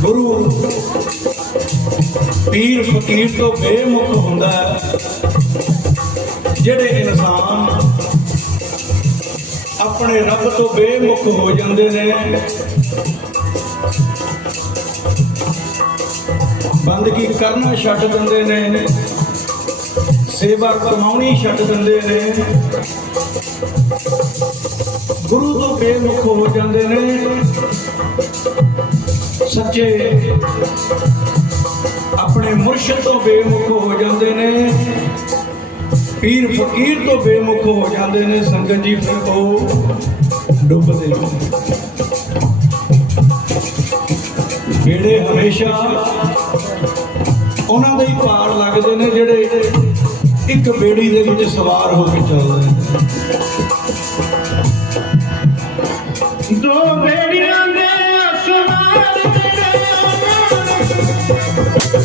ਗੁਰੂ ਪੀਰ ਫਕੀਰ ਤੋਂ ਬੇਮੁਖ ਹੁੰਦਾ ਜਿਹੜੇ ਇਨਸਾਨ ਆਪਣੇ ਰੱਬ ਤੋਂ ਬੇਮੁਖ ਹੋ ਜਾਂਦੇ ਨੇ, ਬੰਦਗੀ ਕਰਨਾ ਛੱਡ ਦਿੰਦੇ ਨੇ, ਸੇਵਾ ਕਮਾਉਣੀ ਛੱਡ ਦਿੰਦੇ ਨੇ, ਗੁਰੂ ਤੋਂ ਬੇਮੁਖ ਹੋ ਜਾਂਦੇ ਨੇ। ਸੱਚੇ ਆਪਣੇ ਮੁਰਸ਼ਿਦ ਤੋਂ ਬੇਮੁਖ ਹੋ ਜਾਂਦੇ ਨੇ, ਪੀਰ ਫਕੀਰ ਤੋਂ ਬੇਮੁਖ ਹੋ ਜਾਂਦੇ ਨੇ, ਸੰਗਤ ਜੀ ਫਿਰ ਉਹ ਡੁੱਬਦੇ ਜਿਹੜੇ ਹਮੇਸ਼ਾ ਉਹਨਾਂ ਦੇ ਹੀ ਪਾਰ ਲੱਗਦੇ ਨੇ, ਜਿਹੜੇ ਇੱਕ ਬੇੜੀ ਦੇ ਵਿੱਚ ਸਵਾਰ ਹੋ ਕੇ ਚੱਲਦੇ ਨੇ। ਦੋ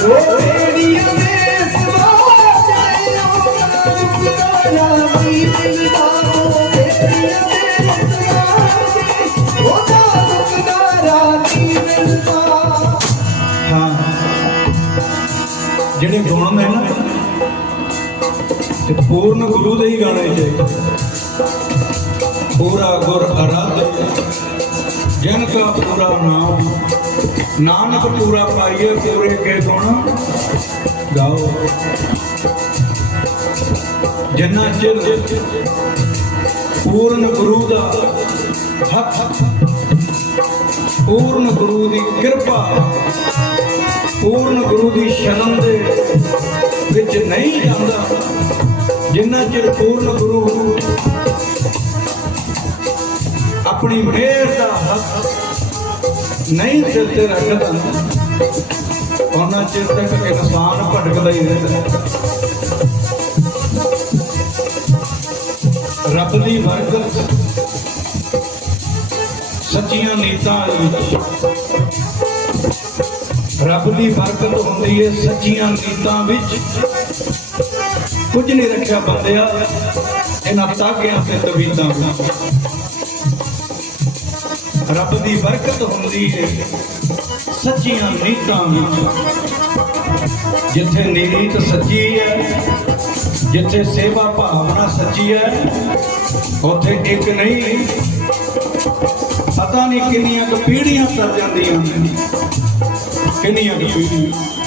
ਦੋ ਪੇੜੀਆਂ ਦੇ ਅਸਮਾਨ ਤੇਰੇ ਨਾਨਕ ਨਾਰਾ ਨਹੀਂ ਮਿਲਦਾ ਪੇੜੀਆਂ ਦੇ ਅਸਮਾਨ ਤੇਰੇ ਉਹ ਨਾਨਕ ਨਾਰਾ ਨਹੀਂ ਮਿਲਦਾ ਜਿਹੜੇ ਗੁਣ ਨੇ ਨਾ ਪੂਰਨ ਗੁਰੂ ਦੇ ਹੀ ਗਾਣੇ ਚਾਹੀਦੇ ਪੂਰਾ ਗੁਰ ਅਰਧ ਜਨ ਕਾ ਪੂਰਾ ਨਾਮ। ਨਾਨਕ ਪੂਰਾ ਪਾਈਏ, ਪੂਰੇ ਕੇ ਗੁਣ। ਗਾਓ। ਜਿੰਨਾ ਚਿਰ ਪੂਰਨ ਗੁਰੂ ਦਾ ਹੱਥ ਪੂਰਨ ਗੁਰੂ ਦੀ ਕਿਰਪਾ, ਪੂਰਨ ਗੁਰੂ ਦੀ ਸ਼ਰਨ ਦੇ ਵਿੱਚ ਨਹੀਂ ਜਾਂਦਾ ਜਿੰਨਾ ਚਿਰ ਪੂਰਨ ਗੁਰੂ ਆਪਣੀ ਮਿਹਰ ਦਾ ਹੱਥ ਨਹੀਂ ਸਿਰ ਤੇ ਰੱਖਦਾ। ਉਹਨਾਂ ਚਿਰ ਤੱਕ ਇਨਸਾਨ ਭਟਕਦਾ ਹੀ ਰਹਿੰਦਾ। ਰੱਬ ਦੀ ਬਰਕਤ ਸੱਚੀਆਂ ਨੀਤਾਂ ਵਿੱਚ ਰੱਬ ਦੀ ਬਰਕਤ ਹੁੰਦੀ ਹੈ ਸੱਚੀਆਂ ਨੀਤਾਂ ਵਿੱਚ। ਕੁਝ ਨਹੀਂ ਰੱਖਿਆ ਬੰਦਿਆ ਇਹਨਾਂ ਤਾਕਿਆਂ ਤੇ ਤਵੀਤਾਂ ਰੱਬ ਦੀ ਬਰਕਤ ਹੁੰਦੀ ਹੈ ਸੱਚੀਆਂ ਨੀਤਾਂ ਵਿੱਚ। ਜਿੱਥੇ ਨੀਤ ਸੱਚੀ ਹੈ ਜਿੱਥੇ ਸੇਵਾ ਭਾਵਨਾ ਸੱਚੀ ਹੈ ਉੱਥੇ ਇੱਕ ਨਹੀਂ। ਪਤਾ ਨਹੀਂ ਕਿੰਨੀਆਂ ਕੁ ਪੀੜ੍ਹੀਆਂ ਤਰ ਜਾਂਦੀਆਂ ਕਿੰਨੀਆਂ ਕੁ ਪੀੜ੍ਹੀਆਂ।